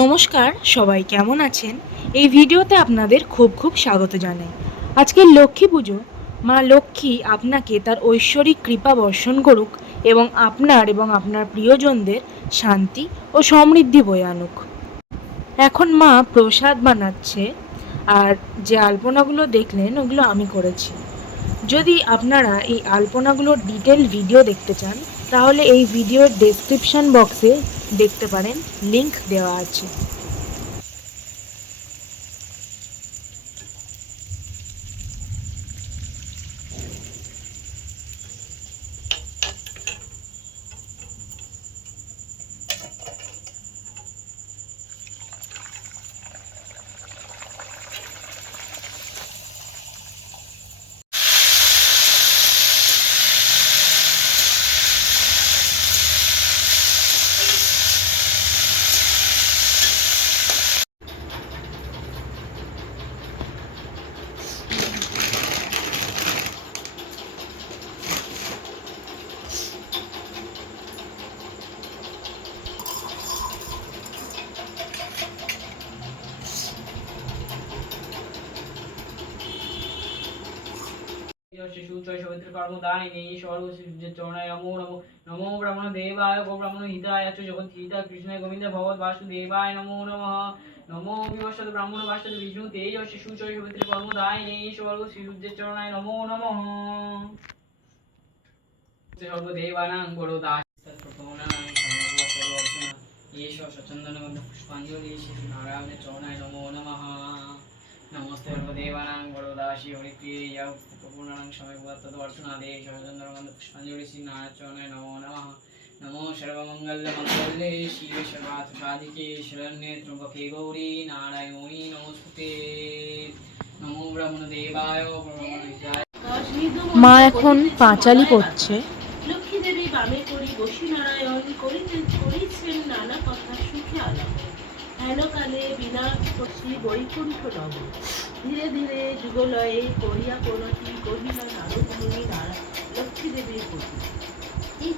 নমস্কার, সবাই কেমন আছেন? এই ভিডিওতে আপনাদের খুব স্বাগত জানাই। আজকের লক্ষ্মী পুজো। মা লক্ষ্মী আপনাকে তার ঐশ্বরিক কৃপা বর্ষণ করুক এবং আপনার প্রিয়জনদের শান্তি ও সমৃদ্ধি বয়ে আনুক। এখন মা প্রসাদ বানাচ্ছে, আর যে আলপনাগুলো দেখলেন ওগুলো আমি করেছি। যদি আপনারা এই আলপনাগুলোর ডিটেল ভিডিও দেখতে চান তাহলে এই ভিডিওর ডেসক্রিপশন বক্সে দেখতে পারেন, লিংক দেওয়া আছে। नमो ब्रह्मण देवाय गो ब्रह्मण हिताय च जगत हिता कृष्ण गोविंद भगवत वासुदेवाय नमो नमः। नमो विवशद ब्राह्मण वासुदेव विष्णु तेज शिशु च सवित्र कर्मदायिने स्वर्ग श्रीरुद्र चरणाय नमो नमः। सर्वदेवानां गुरुदास तत्प्रभूनां ईश्वर सचंदन पुष्पांजलि श्री नारायण चरणाय नमो नमः। नमस्ते सर्वदेवानां वरदासी हरिप्रिय पूर्णानां समयतदर्शनादे सर्वचंद्रमंद पुष्पांजलि श्री नारायण चरणाय नमो नमः। नमो सर्वमंगलमंगल्ये शिवे सर्वार्थ साधिके शरण्ये त्र्यंबके गौरी नारायणी नमोस्तुते। नमो ब्रह्मदेवाय ब्रह्मनिधाय। মা এখন পাঁচালি পড়ছে। লক্ষ্মী দেবী বামে করি বসি নারায়ণ করিছেন নানা কথা সুখে আলাপ হেনকালে বিনা শ্রী বৈকুণ্ঠ নব ধীরে ধীরে যুগলয়ে করিয়া প্রণতি কহিল নারদমুনি লক্ষ্মী দেবীর প্রতি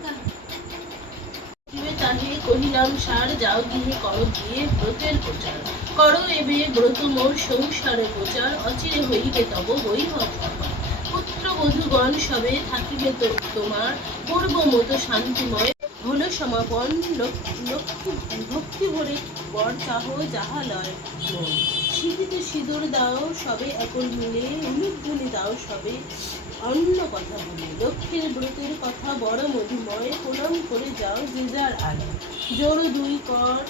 তাহে কহিলাম সার যাও গিয়ে করো গিয়ে ব্রতের প্রচার করো এবে ব্রত মোর সংসারে প্রচার অচিরে হইবে তব বৈভব পুত্র বধূগণ সবে থাকিবে তো তোমার পূর্ব মতো শান্তিময় হলো সমাপন ভক্তি ভরে বর চাহ যাহা লয় মন সিঁথিতে সিঁদুর দাও সবে একল মিলে অনুধ্বনি দাও সবে অন্য কথা বলে লক্ষ্মীর ব্রতের কথা বড় মধুময় প্রণাম করে যাও যে যার আগে জোর দুই কর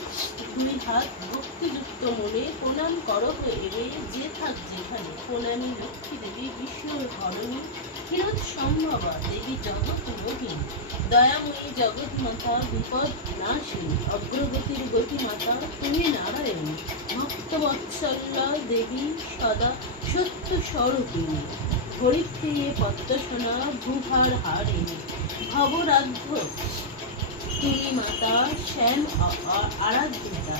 দুই হাত ভক্তিযুক্ত মনে প্রণাম করো এবে যে থাক যেখানে প্রণামী লক্ষ্মী দেবী বিষ্ণুর ধরণী হিরোদ সম্ভবা দেবী জগৎ মোহিনী দয়াময়ী জগৎ মাতা বিপদ নাশিনী অগ্রগতির গতি মাতা তুমি নারায়ণী ভক্তবৎসল্যা দেবী সদা সত্য স্বরূপিণী হরিপ্রিয়ে পদ্মসোনা ভূভার হারিণী ভবরাধ্য তুমি মাতা শ্যাম আরাধ্যতা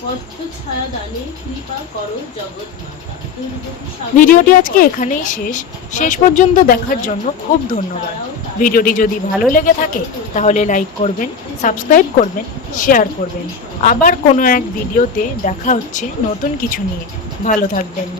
পদ্ম ছায়া দানে কৃপা করো জগৎ মাতা। ভিডিওটি আজকে এখানেই শেষ পর্যন্ত দেখার জন্য খুব ধন্যবাদ। ভিডিওটি যদি ভালো লেগে থাকে তাহলে লাইক করবেন, সাবস্ক্রাইব করবেন, শেয়ার করবেন। আবার কোনো এক ভিডিওতে দেখা হচ্ছে নতুন কিছু নিয়ে। ভালো থাকবেন।